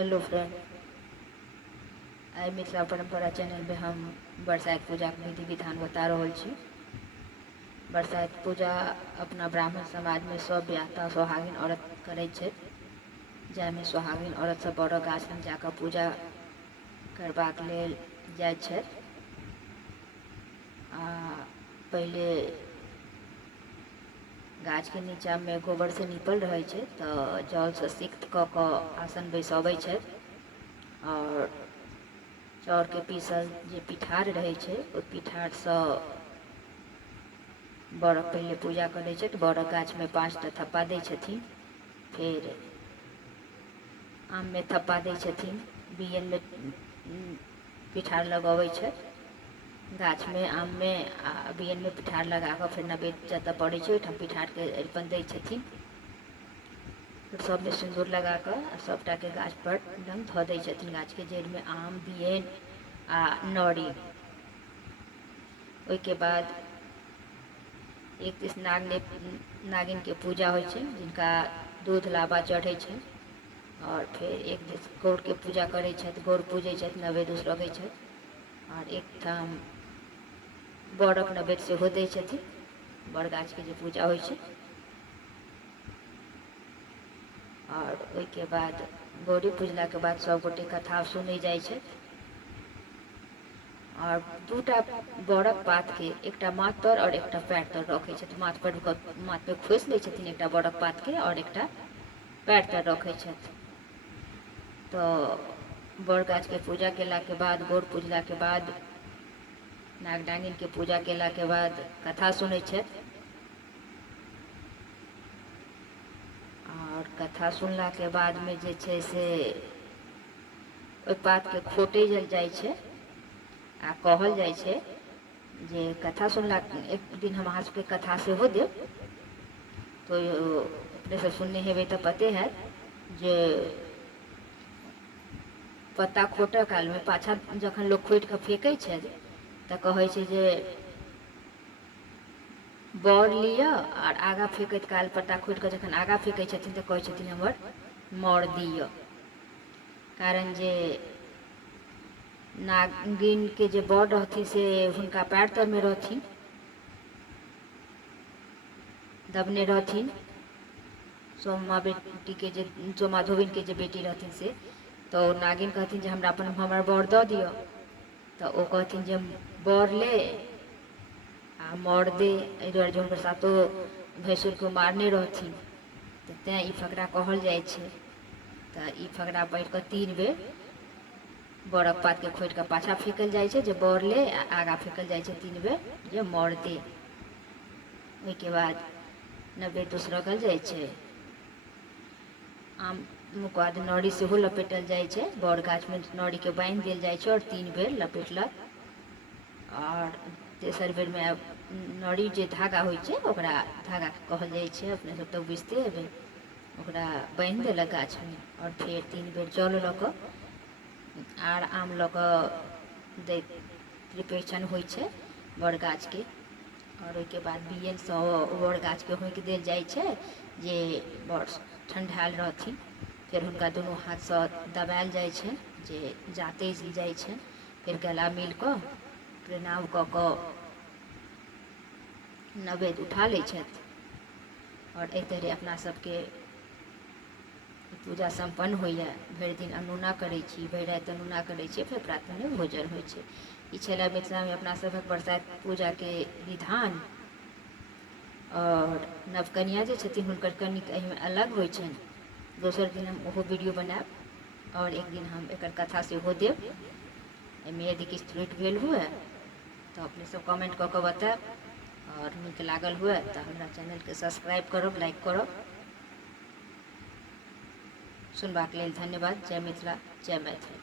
Hello friend, आइ मिथिला परंपरा channel में हम बरसाइत पूजा के विधि विधान बता रहल छी। बरसाइत पूजा अपना ब्राह्मण समाज में सब ब्याहता सोहागिन औरत करे छै, जाहिमे सोहागिन औरत सब बड़ गाछ लग जाकर पूजा करबाक लेल जाइ छै। पहले गाछ के नीचा में गोबर से नीपल रहे छै, तो जल से सिक्त क आसन बैसाबै छै और चाउर के पीसल जे पिठार रहे छै ओ पिठार से बड़क पहले पूजा करे छै। तो बड़क गाछ में 5टा थप्पा दै छथिन, फिर आम में थप्पा दै छथिन, बियन में पिठार लगबै छै, गाछ में आम में आ बियन में पिठार लगा कर फिर नवेद जतऽ पड़े छै ओहिठाम पिठार के अरिपन दै छथिन। फिर सब में सिंदूर लगा कर सबटा के गाछ पर रंग धो दै छथिन, गाछ के जड़ में आम बियन आ नौरी। ओहि के बाद एक दिस नागिन के पूजा होइ छै, जिनका दूध लाबा चढ़ै छै, और फिर एक दिस गौर के पूजा करे छथि, गौर पूजै छथि, नवेद उसरगै छथि, और एक ठाम बड़क नवेद सेहो दै छथिन, बड़ गाछ के जे पूजा होइ छै। और ओहि के बाद गौरी पूजला के बाद सब गोटे कथा सुनै जाइ छै, और 2टा बड़क पात के एकटा माथ तर और एकटा पैर तर रखे छथिन। माथ पे खोसि लै छथिन एकटा बड़क पात के और एकटा पैर तर रखे छथिन। तो बड़ गाछ के पूजा केला के बाद, गौर पूजला के बाद, नाग नागिन के पूजा केला के बाद कथा सुनै छथि, और कथा सुनला के बाद में जे छै से ओहि पात के खोटै जाइ छै आ कहल जाइ छै जे कथा सुनला एक दिन हम अहाँ सबके कथा सेहो देब। तो अपने सब सुनने हेबै तऽ पते है जे पत्ता खोटऽ काल में पाछा जखन लोग खोटि कऽ फेंकै छै तऽ कहै छै जे बर लिअ, और आगा फेंकैत काल पत्ता खोटि कऽ जखन आगा फेंकै छथिन तऽ कहै छथिन हमर मर दिअ। कारण जे नागिन के जे बड़ रहथिन से हुनका पैर तर में रहथिन, दबने रहथिन। सोमा बेटी के जे सोमा धोबिन के जे बेटी रहथिन से, तो नागिन कहथिन जे हमर बर दऽ दिअ, तो ओ कहथिन जे बर ले आ मर दे, एहि दुआरे जे हुनकर सातो भैंसुर के मारने रहथिन, तो तैं ई फकरा कहल जाइ छै। तऽ ई फकरा पढ़ि कऽ 3 बेर बड़क पात के खोटि कऽ पाछा फेंकल जाइ छै जे बर ले, आ आगा फेंकल जाइ छै 3 बेर जे मर दे। ओहि के बाद नवेद उसरगल जाइ छै, आम मुकवाद नौरी सेहो लपेटल जाइ छै, बड़ गाछ में नौरी के बांधि देल जाइ छै और 3 बेर लपेटलक। और तेसर बेर में नौरी जे धागा होइ छै ओकरा धागा के कहल जाइ छै, अपने सब तऽ बुझते हेबै, ओकरा बांधि देलक गाछ में, और फिर 3 बेर जल लऽ कऽ आर आम लऽ कऽ दै त्रिपेक्षण होइ छै बड़ गाछ के। और ओहि के बाद बियन से बड़ गाछ के होंकि देल जाइ छै जे बड़ ठंडायल रहथिन। फिर हुनका दुनू हाथ से दबायल जाइ छै जे जाते जाइ छै, फिर गला मिल कऽ प्रणाम कऽ कऽ नवेद उठा लै छथि, और एहि तरह अपना सबके पूजा सम्पन्न होइए। भरि दिन अनूना करै छी, भरि राति अनूना करै छी, फिर प्रातः में भोजन होइ छै। ई छलै मिथिला में अपना सभक बरसाइत पूजा के विधान। और नवकनिया जे छथिन हुनकर कनिक एहिमे अलग होइ छनि। दोसर दिन हम ओहो वीडियो बनाएब, और एक दिन हम एकर कथा सेहो देब। एहिमे यदि किछु त्रुटि भेल हुए तऽ अपने सब कमेंट कऽ कऽ बताएब, और नीक लागल हुए तऽ हमरा चैनल के सब्सक्राइब करब, लाइक करब। सुनबाक लेल धन्यवाद। जय मिथिला, जय मैथिली।